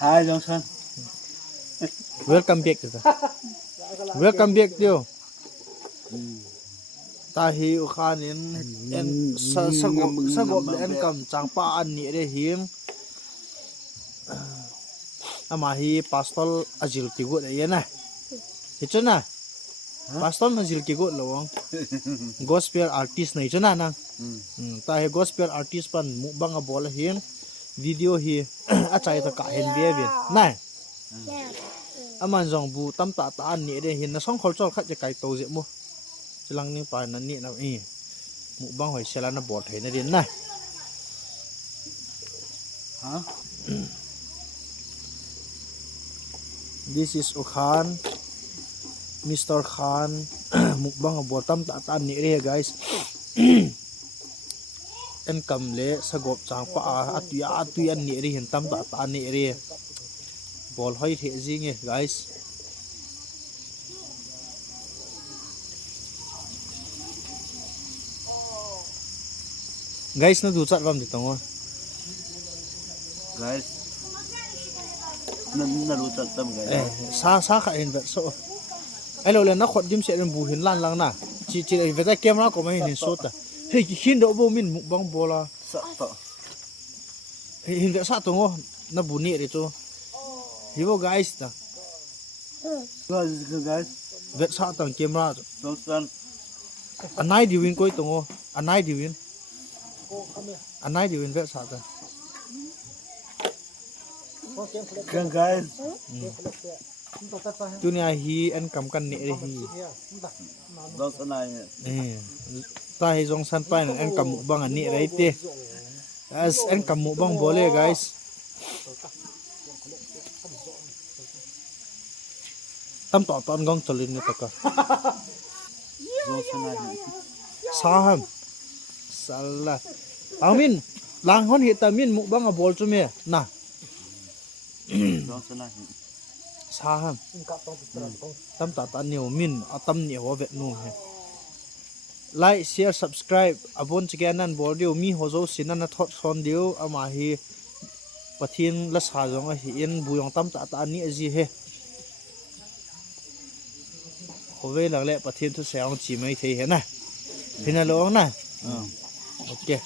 Hi Johnson. Welcome back. Welcome back dio. Ta hi u khan en sagop en kam changpa an ni re him. Ama hi pastor Azil ki gut ye na. Hichana. Pastor Azil ki gut lawang. Gospel artist na hichana nang. Ta hi gospel artist pan mukbang a bol hin video hi a chai ta ka hen bia bin. Nai. Aman jong bu tam ta ta an ni re hin na song khol chol khat je kai to je mu. Chilang ni pa na ni na mukbang hoi sela na bol thai na din na. Huh? This is Ukhan, Mr. Khan, mukbang abotam ta ni re guys. En kam le sagop chang pa atuya ni re hin tam ta ni re. Bol hoi the jing e guys. Guys na du chat ram di tong. Guys. Na ru chat tam guys. Sa kha in vet so. Ai lo le na khot dim se ren bu hin lan lang na. Chi ve ta camera ko mai hin so ta. Hey hin do bo min mukbang bola. Sa to. Hin ve sa to ngo na bu ni re to. Hiwo guys ta. Guys. Vet sa tang camera. Johnson. Anai di win koi to ngo. Anai di win. Anai di win vet sa ta. Guys. Dunia hi en kam kan ni re hi. Johnson ai. Ta hi jong san pa en kam mukbang ani re te. As en kam mukbang bole guys. Tam to ton gong cholin ni taka. Johnson ai. Saham. Salah. Amin. Lang hon hi tamin mukbang a bol chu me. Na. Johnson ai. Saham. Tam ta ta niu min atam ni ho vet nu he. Like, share, subscribe. Abon chikanan bol dio mi hozo sinan na thot son dio ama hi pathin la sa jong a hi en buyong tam ta ta ni aji he. Hove lang le pathin thu seong chi mai thei he na. Phina long na. Okay.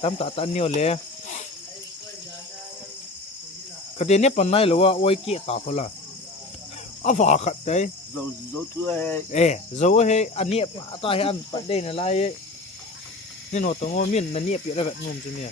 Tam ta ta niu le. Kade ne panai lo wa oi ki ta thola. Awa khat tai. Zo tu ai. Zo he ani ta he an pa de na lai. Ni no to ngo min na ni pi la vet ngum chu mi.